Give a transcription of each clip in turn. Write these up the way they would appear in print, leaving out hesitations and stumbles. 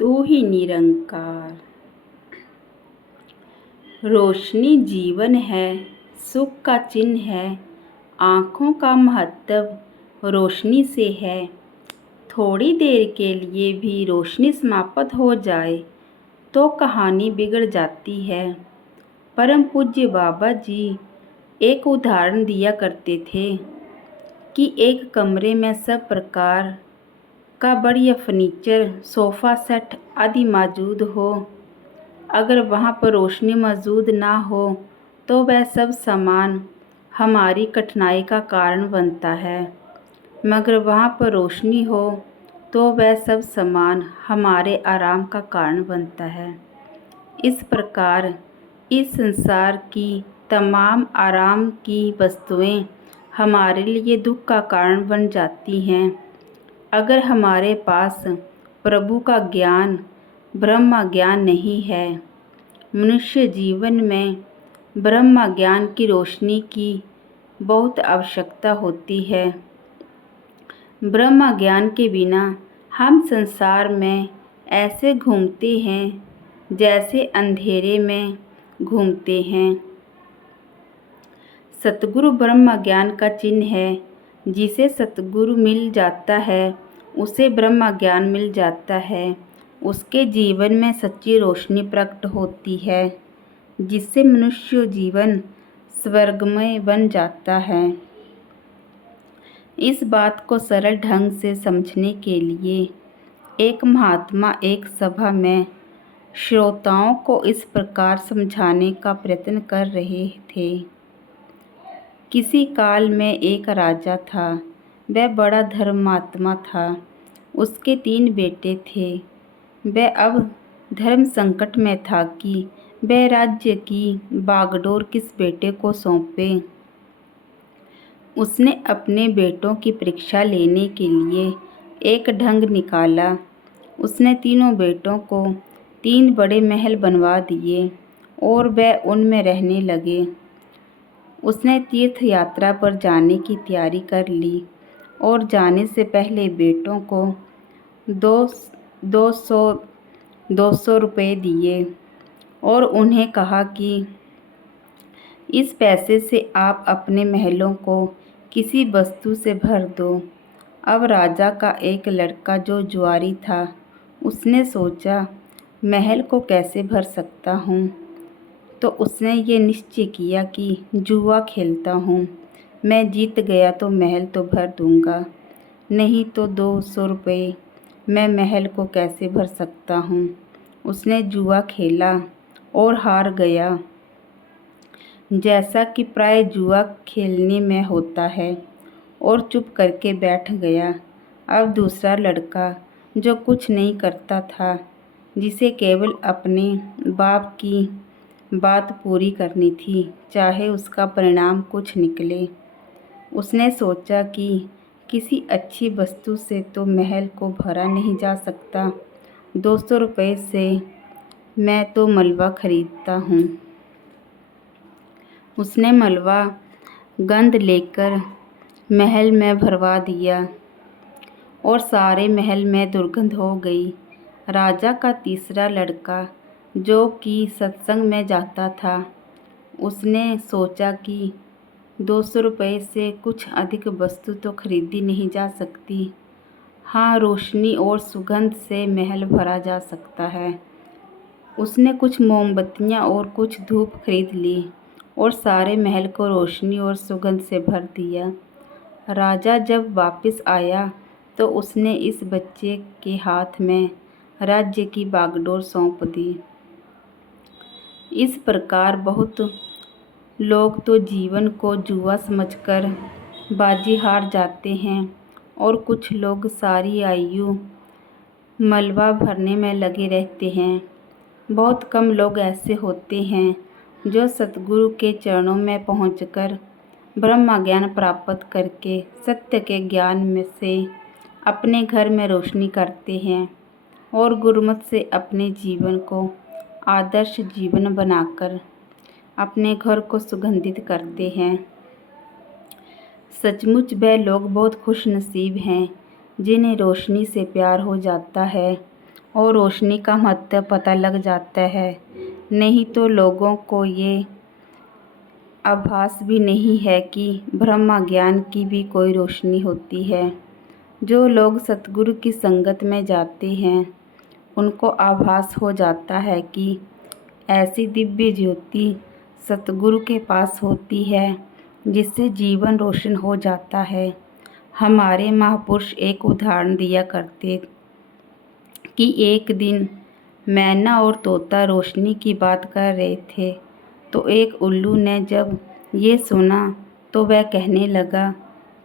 तू ही निरंकार। रोशनी जीवन है, सुख का चिन्ह है। आँखों का महत्व रोशनी से है। थोड़ी देर के लिए भी रोशनी समाप्त हो जाए तो कहानी बिगड़ जाती है। परम पूज्य बाबा जी एक उदाहरण दिया करते थे कि एक कमरे में सब प्रकार का बढ़िया फर्नीचर, सोफ़ा सेट आदि मौजूद हो। अगर वहाँ पर रोशनी मौजूद ना हो तो वह सब सामान हमारी कठिनाई का कारण बनता है, मगर वहाँ पर रोशनी हो तो वह सब सामान हमारे आराम का कारण बनता है। इस प्रकार इस संसार की तमाम आराम की वस्तुएं हमारे लिए दुख का कारण बन जाती हैं। अगर हमारे पास प्रभु का ज्ञान, ब्रह्म ज्ञान नहीं है। मनुष्य जीवन में ब्रह्म ज्ञान की रोशनी की बहुत आवश्यकता होती है। ब्रह्म ज्ञान के बिना हम संसार में ऐसे घूमते हैं जैसे अंधेरे में घूमते हैं। सतगुरु ब्रह्म ज्ञान का चिन्ह है। जिसे सतगुरु मिल जाता है उसे ब्रह्म ज्ञान मिल जाता है। उसके जीवन में सच्ची रोशनी प्रकट होती है, जिससे मनुष्य जीवन स्वर्गमय बन जाता है। इस बात को सरल ढंग से समझने के लिए एक महात्मा एक सभा में श्रोताओं को इस प्रकार समझाने का प्रयत्न कर रहे थे। किसी काल में एक राजा था। वह बड़ा धर्मात्मा था। उसके 3 बेटे थे। वह अब धर्म संकट में था कि वह राज्य की बागडोर किस बेटे को सौंपे। उसने अपने बेटों की परीक्षा लेने के लिए एक ढंग निकाला। उसने तीनों बेटों को 3 बड़े महल बनवा दिए और वह उनमें रहने लगे। उसने तीर्थ यात्रा पर जाने की तैयारी कर ली और जाने से पहले बेटों को 200 रुपये दिए और उन्हें कहा कि इस पैसे से आप अपने महलों को किसी वस्तु से भर दो। अब राजा का एक लड़का जो जुआरी था, उसने सोचा महल को कैसे भर सकता हूँ, तो उसने ये निश्चय किया कि जुआ खेलता हूँ। मैं जीत गया तो महल तो भर दूँगा, नहीं तो 200 रुपये मैं महल को कैसे भर सकता हूँ। उसने जुआ खेला और हार गया, जैसा कि प्राय जुआ खेलने में होता है, और चुप करके बैठ गया। अब दूसरा लड़का जो कुछ नहीं करता था, जिसे केवल अपने बाप की बात पूरी करनी थी, चाहे उसका परिणाम कुछ निकले। उसने सोचा कि किसी अच्छी वस्तु से तो महल को भरा नहीं जा सकता। 200 रुपये से मैं तो मलबा खरीदता हूँ। उसने मलबा गंद लेकर महल में भरवा दिया और सारे महल में दुर्गंध हो गई। राजा का तीसरा लड़का जो कि सत्संग में जाता था, उसने सोचा कि 200 रुपये से कुछ अधिक वस्तु तो खरीदी नहीं जा सकती। हाँ, रोशनी और सुगंध से महल भरा जा सकता है। उसने कुछ मोमबत्तियाँ और कुछ धूप खरीद ली और सारे महल को रोशनी और सुगंध से भर दिया। राजा जब वापस आया तो उसने इस बच्चे के हाथ में राज्य की बागडोर सौंप दी। इस प्रकार बहुत लोग तो जीवन को जुआ समझकर बाजी हार जाते हैं और कुछ लोग सारी आयु मलबा भरने में लगे रहते हैं। बहुत कम लोग ऐसे होते हैं जो सतगुरु के चरणों में पहुंचकर ब्रह्म ज्ञान प्राप्त करके सत्य के ज्ञान में से अपने घर में रोशनी करते हैं और गुरुमत से अपने जीवन को आदर्श जीवन बनाकर अपने घर को सुगंधित करते हैं। सचमुच वह लोग बहुत खुश नसीब हैं जिन्हें रोशनी से प्यार हो जाता है और रोशनी का महत्व पता लग जाता है। नहीं तो लोगों को ये आभास भी नहीं है कि ब्रह्म ज्ञान की भी कोई रोशनी होती है। जो लोग सतगुरु की संगत में जाते हैं उनको आभास हो जाता है कि ऐसी दिव्य ज्योति सतगुरु के पास होती है जिससे जीवन रोशन हो जाता है। हमारे महापुरुष एक उदाहरण दिया करते कि एक दिन मैना और तोता रोशनी की बात कर रहे थे, तो एक उल्लू ने जब ये सुना तो वह कहने लगा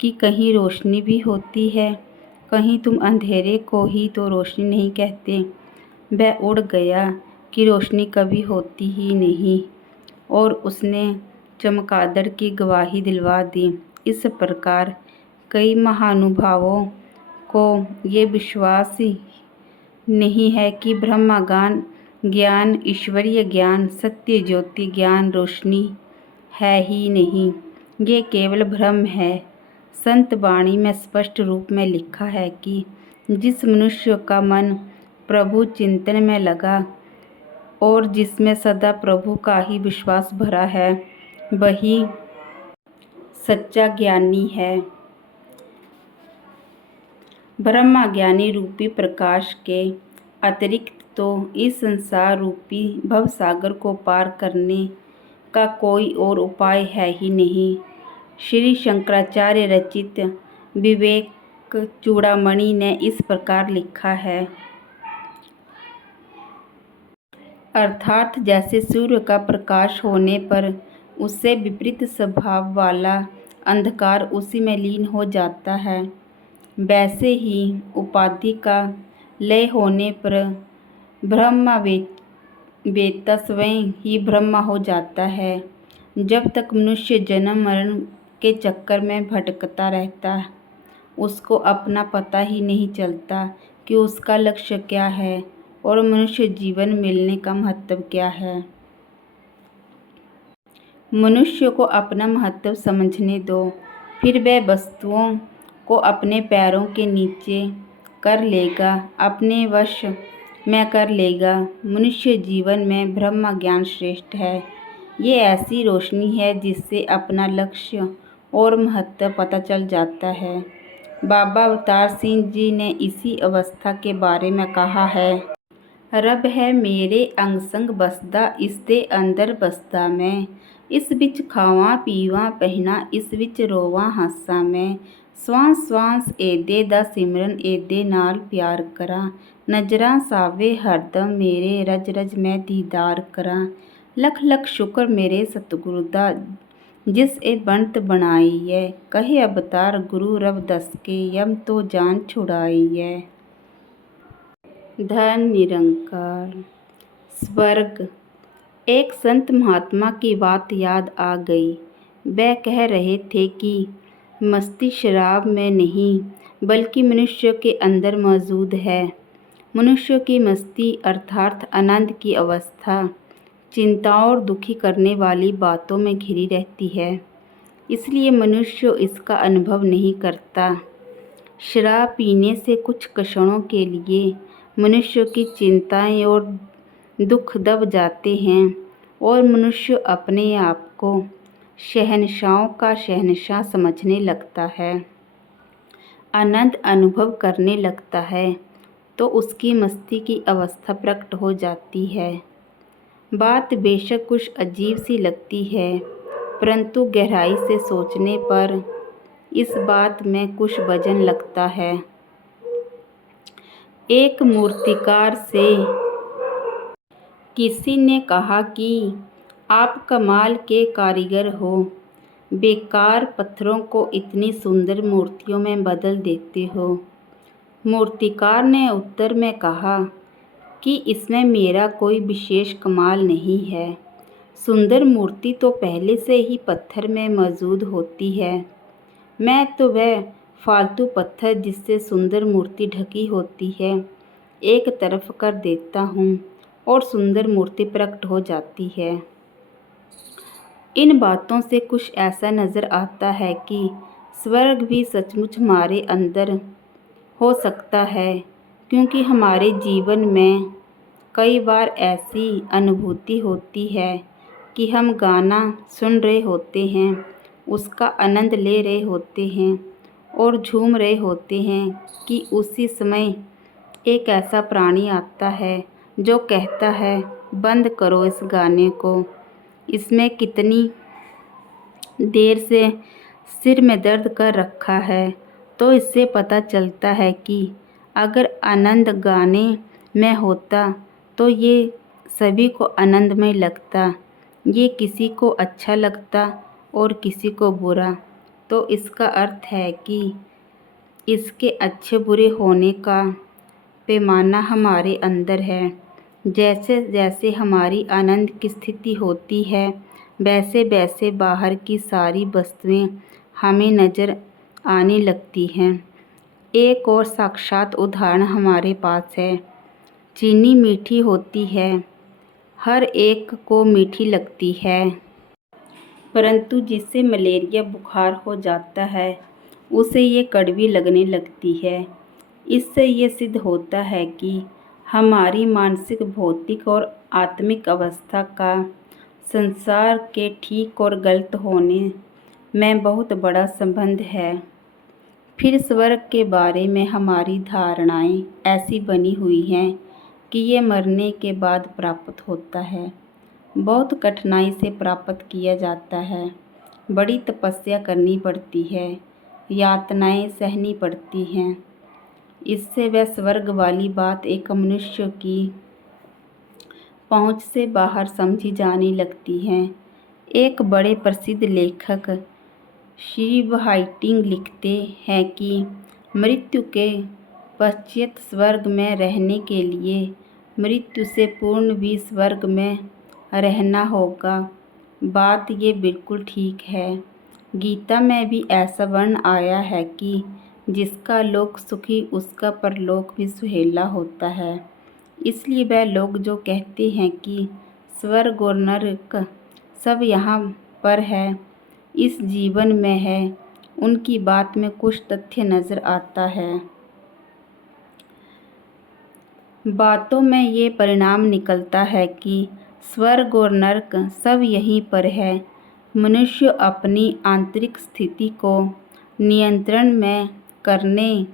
कि कहीं रोशनी भी होती है, कहीं तुम अंधेरे को ही तो रोशनी नहीं कहते। वह उड़ गया कि रोशनी कभी होती ही नहीं और उसने चमगादड़ की गवाही दिलवा दी। इस प्रकार कई महानुभावों को ये विश्वास नहीं है कि ब्रह्मज्ञान ज्ञान, ईश्वरीय ज्ञान, सत्य ज्योति ज्ञान रोशनी है ही नहीं, ये केवल भ्रम है। संत वाणी में स्पष्ट रूप में लिखा है कि जिस मनुष्य का मन प्रभु चिंतन में लगा और जिसमें सदा प्रभु का ही विश्वास भरा है, वही सच्चा ज्ञानी है। ब्रह्मज्ञानी रूपी प्रकाश के अतिरिक्त तो इस संसार रूपी भवसागर को पार करने का कोई और उपाय है ही नहीं। श्री शंकराचार्य रचित विवेक चूड़ामणि ने इस प्रकार लिखा है, अर्थात जैसे सूर्य का प्रकाश होने पर उससे विपरीत स्वभाव वाला अंधकार उसी में लीन हो जाता है, वैसे ही उपाधि का लय होने पर ब्रह्मवेत्ता स्वयं ही ब्रह्म हो जाता है। जब तक मनुष्य जन्म मरण के चक्कर में भटकता रहता, उसको अपना पता ही नहीं चलता कि उसका लक्ष्य क्या है और मनुष्य जीवन मिलने का महत्व क्या है। मनुष्य को अपना महत्व समझने दो, फिर वह वस्तुओं को अपने पैरों के नीचे कर लेगा, अपने वश में कर लेगा। मनुष्य जीवन में ब्रह्म ज्ञान श्रेष्ठ है। ये ऐसी रोशनी है जिससे अपना लक्ष्य और महत्व पता चल जाता है। बाबा अवतार सिंह जी ने इसी अवस्था के बारे में कहा है, रब है मेरे अंग संग बसदा, इसके अंदर बसदा मैं। इस विच खावा पीवा पहना, इस विच रोवा हासा मैं। श्वास श्वास एदे दा सिमरन, एदे नाल प्यार करा। नजरां सावे हरदम मेरे, रज रज मैं दीदार करा। लख लख शुक्र मेरे सतगुरु दा, जिस ए बनत बनाई है। कहे अवतार गुरु रब दस के, यम तो जान छुड़ाई है। धन निरंकार। स्वर्ग। एक संत महात्मा की बात याद आ गई। वह कह रहे थे कि मस्ती शराब में नहीं बल्कि मनुष्य के अंदर मौजूद है। मनुष्य की मस्ती अर्थात आनंद की अवस्था चिंताओं और दुखी करने वाली बातों में घिरी रहती है, इसलिए मनुष्य इसका अनुभव नहीं करता। शराब पीने से कुछ क्षणों के लिए मनुष्य की चिंताएं और दुख दब जाते हैं और मनुष्य अपने आप को शहंशाहों का शहंशाह समझने लगता है, आनंद अनुभव करने लगता है, तो उसकी मस्ती की अवस्था प्रकट हो जाती है। बात बेशक कुछ अजीब सी लगती है, परंतु गहराई से सोचने पर इस बात में कुछ वजन लगता है। एक मूर्तिकार से किसी ने कहा कि आप कमाल के कारीगर हो, बेकार पत्थरों को इतनी सुंदर मूर्तियों में बदल देते हो। मूर्तिकार ने उत्तर में कहा कि इसमें मेरा कोई विशेष कमाल नहीं है। सुंदर मूर्ति तो पहले से ही पत्थर में मौजूद होती है। मैं तो वह फालतू पत्थर जिससे सुंदर मूर्ति ढकी होती है एक तरफ कर देता हूँ और सुंदर मूर्ति प्रकट हो जाती है। इन बातों से कुछ ऐसा नज़र आता है कि स्वर्ग भी सचमुच हमारे अंदर हो सकता है, क्योंकि हमारे जीवन में कई बार ऐसी अनुभूति होती है कि हम गाना सुन रहे होते हैं, उसका आनंद ले रहे होते हैं और झूम रहे होते हैं कि उसी समय एक ऐसा प्राणी आता है जो कहता है, बंद करो इस गाने को, इसमें कितनी देर से सिर में दर्द कर रखा है। तो इससे पता चलता है कि अगर आनंद गाने में होता तो ये सभी को आनंदमय लगता, ये किसी को अच्छा लगता और किसी को बुरा। तो इसका अर्थ है कि इसके अच्छे बुरे होने का पैमाना हमारे अंदर है। जैसे जैसे हमारी आनंद की स्थिति होती है, वैसे वैसे बाहर की सारी वस्तुएं हमें नज़र आने लगती हैं। एक और साक्षात उदाहरण हमारे पास है। चीनी मीठी होती है, हर एक को मीठी लगती है, परंतु जिसे मलेरिया बुखार हो जाता है उसे ये कड़वी लगने लगती है। इससे ये सिद्ध होता है कि हमारी मानसिक, भौतिक और आत्मिक अवस्था का संसार के ठीक और गलत होने में बहुत बड़ा संबंध है। फिर स्वर्ग के बारे में हमारी धारणाएं ऐसी बनी हुई हैं कि ये मरने के बाद प्राप्त होता है, बहुत कठिनाई से प्राप्त किया जाता है, बड़ी तपस्या करनी पड़ती है, यातनाएं सहनी पड़ती हैं। इससे वह स्वर्ग वाली बात एक मनुष्य की पहुंच से बाहर समझी जाने लगती है। एक बड़े प्रसिद्ध लेखक स्टीव हाइटिंग लिखते हैं कि मृत्यु के पश्चात स्वर्ग में रहने के लिए मृत्यु से पूर्व भी स्वर्ग में रहना होगा। बात ये बिल्कुल ठीक है। गीता में भी ऐसा वर्ण आया है कि जिसका लोक सुखी उसका परलोक भी सुहेला होता है। इसलिए वह लोग जो कहते हैं कि स्वर्ग और नरक सब यहाँ पर है, इस जीवन में है, उनकी बात में कुछ तथ्य नज़र आता है। बातों में ये परिणाम निकलता है कि स्वर्ग और नरक सब यहीं पर है। मनुष्य अपनी आंतरिक स्थिति को नियंत्रण में करने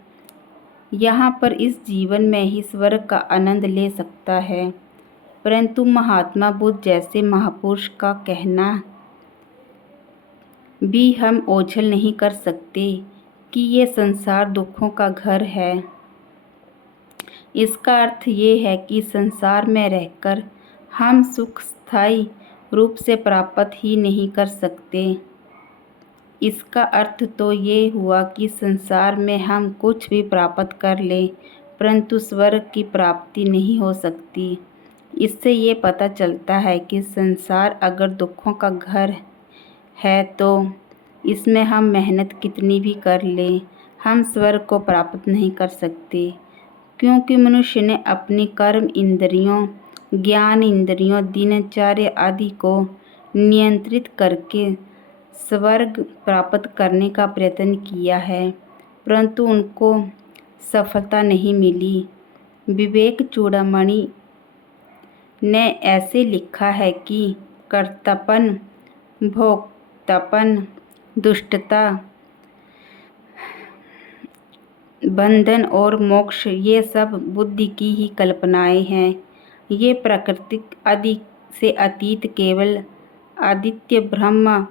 यहाँ पर इस जीवन में ही स्वर्ग का आनंद ले सकता है। परंतु महात्मा बुद्ध जैसे महापुरुष का कहना भी हम ओझल नहीं कर सकते कि ये संसार दुखों का घर है। इसका अर्थ ये है कि संसार में रहकर हम सुख स्थायी रूप से प्राप्त ही नहीं कर सकते। इसका अर्थ तो ये हुआ कि संसार में हम कुछ भी प्राप्त कर लें, परंतु स्वर्ग की प्राप्ति नहीं हो सकती। इससे ये पता चलता है कि संसार अगर दुखों का घर है तो इसमें हम मेहनत कितनी भी कर लें, हम स्वर्ग को प्राप्त नहीं कर सकते, क्योंकि मनुष्य ने अपनी कर्म इंद्रियों, ज्ञान इंद्रियों, दिनचर्या आदि को नियंत्रित करके स्वर्ग प्राप्त करने का प्रयत्न किया है, परंतु उनको सफलता नहीं मिली। विवेक चूड़ामणि ने ऐसे लिखा है कि कर्तापन, भोक्तापन, दुष्टता, बंधन और मोक्ष ये सब बुद्धि की ही कल्पनाएं हैं। ये प्राकृतिक आदि से अतीत केवल आदित्य ब्रह्म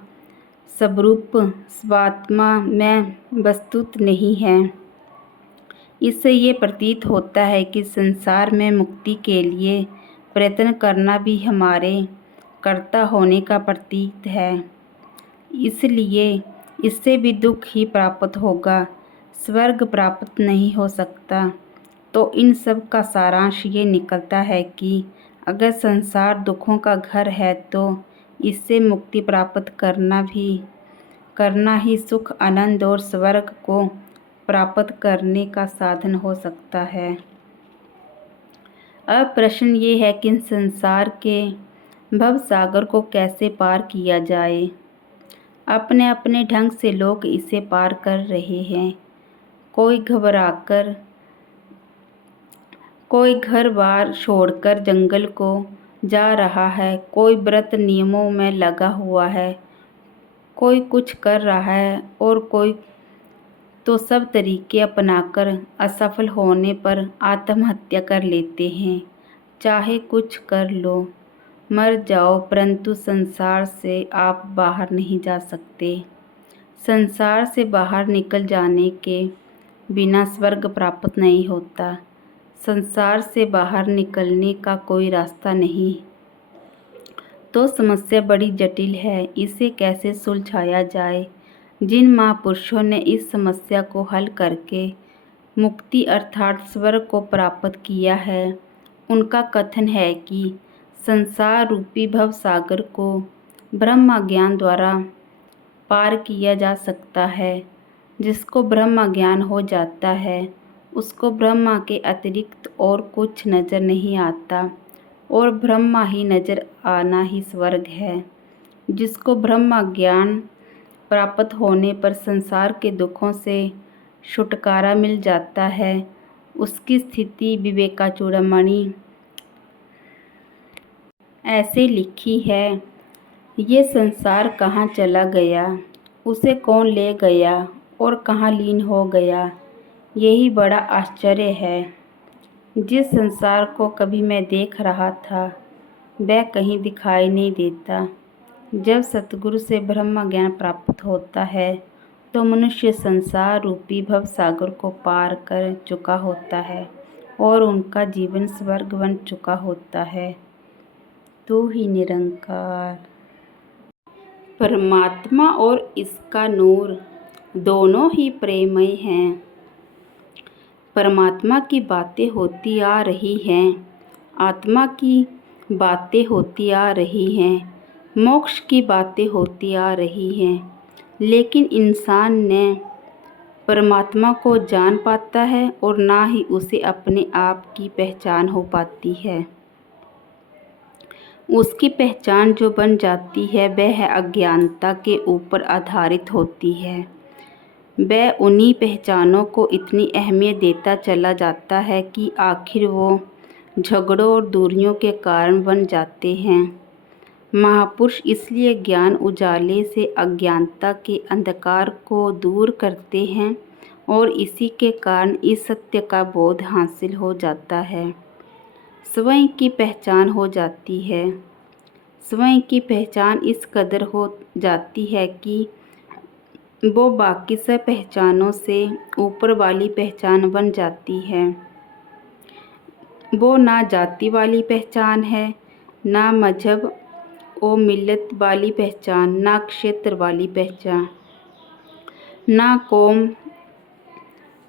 स्वरूप स्वात्मा में वस्तुत नहीं है। इससे ये प्रतीत होता है कि संसार में मुक्ति के लिए प्रयत्न करना भी हमारे कर्ता होने का प्रतीत है। इसलिए इससे भी दुख ही प्राप्त होगा, स्वर्ग प्राप्त नहीं हो सकता। तो इन सब का सारांश ये निकलता है कि अगर संसार दुखों का घर है तो इससे मुक्ति प्राप्त करना ही सुख, आनंद और स्वर्ग को प्राप्त करने का साधन हो सकता है। अब प्रश्न ये है कि संसार के भवसागर को कैसे पार किया जाए। अपने अपने ढंग से लोग इसे पार कर रहे हैं। कोई घबराकर कोई घर बार छोड़कर जंगल को जा रहा है, कोई व्रत नियमों में लगा हुआ है, कोई कुछ कर रहा है और कोई तो सब तरीके अपनाकर असफल होने पर आत्महत्या कर लेते हैं। चाहे कुछ कर लो, मर जाओ, परंतु संसार से आप बाहर नहीं जा सकते। संसार से बाहर निकल जाने के बिना स्वर्ग प्राप्त नहीं होता। संसार से बाहर निकलने का कोई रास्ता नहीं। तो समस्या बड़ी जटिल है, इसे कैसे सुलझाया जाए? जिन महापुरुषों ने इस समस्या को हल करके मुक्ति अर्थात स्वर्ग को प्राप्त किया है, उनका कथन है कि संसार रूपी भव सागर को ब्रह्म ज्ञान द्वारा पार किया जा सकता है। जिसको ब्रह्म ज्ञान हो जाता है, उसको ब्रह्मा के अतिरिक्त और कुछ नज़र नहीं आता और ब्रह्मा ही नज़र आना ही स्वर्ग है। जिसको ब्रह्म ज्ञान प्राप्त होने पर संसार के दुखों से छुटकारा मिल जाता है, उसकी स्थिति विवेकाचूड़ामणि ऐसे लिखी है। ये संसार कहाँ चला गया, उसे कौन ले गया और कहाँ लीन हो गया, यही बड़ा आश्चर्य है। जिस संसार को कभी मैं देख रहा था, वह कहीं दिखाई नहीं देता। जब सतगुरु से ब्रह्म ज्ञान प्राप्त होता है, तो मनुष्य संसार रूपी भव सागर को पार कर चुका होता है और उनका जीवन स्वर्ग बन चुका होता है। तू ही निरंकार। परमात्मा और इसका नूर दोनों ही प्रेममय हैं। परमात्मा की बातें होती आ रही हैं, आत्मा की बातें होती आ रही हैं, मोक्ष की बातें होती आ रही हैं, लेकिन इंसान ने परमात्मा को जान पाता है और ना ही उसे अपने आप की पहचान हो पाती है। उसकी पहचान जो बन जाती है, वह अज्ञानता के ऊपर आधारित होती है। वह उन्हीं पहचानों को इतनी अहमियत देता चला जाता है कि आखिर वो झगड़ों और दूरियों के कारण बन जाते हैं। महापुरुष इसलिए ज्ञान उजाले से अज्ञानता के अंधकार को दूर करते हैं और इसी के कारण इस सत्य का बोध हासिल हो जाता है। स्वयं की पहचान हो जाती है। स्वयं की पहचान इस कदर हो जाती है कि वो बाकी सब पहचानों से ऊपर वाली पहचान बन जाती है। वो ना जाति वाली पहचान है, ना मजहब और मिल्लत वाली पहचान, ना क्षेत्र वाली पहचान, ना कौम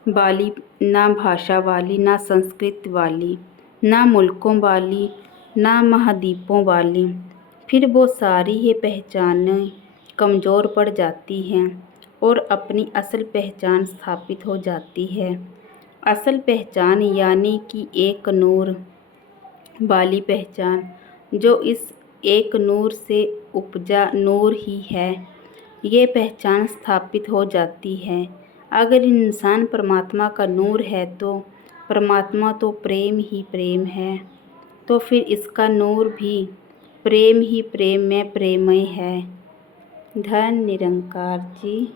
वाली, ना भाषा वाली, ना संस्कृति वाली, ना मुल्कों वाली, ना महाद्वीपों वाली। फिर वो सारी ये पहचानें कमज़ोर पड़ जाती हैं और अपनी असल पहचान स्थापित हो जाती है। असल पहचान यानी कि एक नूर वाली पहचान, जो इस एक नूर से उपजा नूर ही है, ये पहचान स्थापित हो जाती है। अगर इंसान परमात्मा का नूर है तो परमात्मा तो प्रेम ही प्रेम है, तो फिर इसका नूर भी प्रेम ही प्रेम में प्रेममय है। धन निरंकार जी।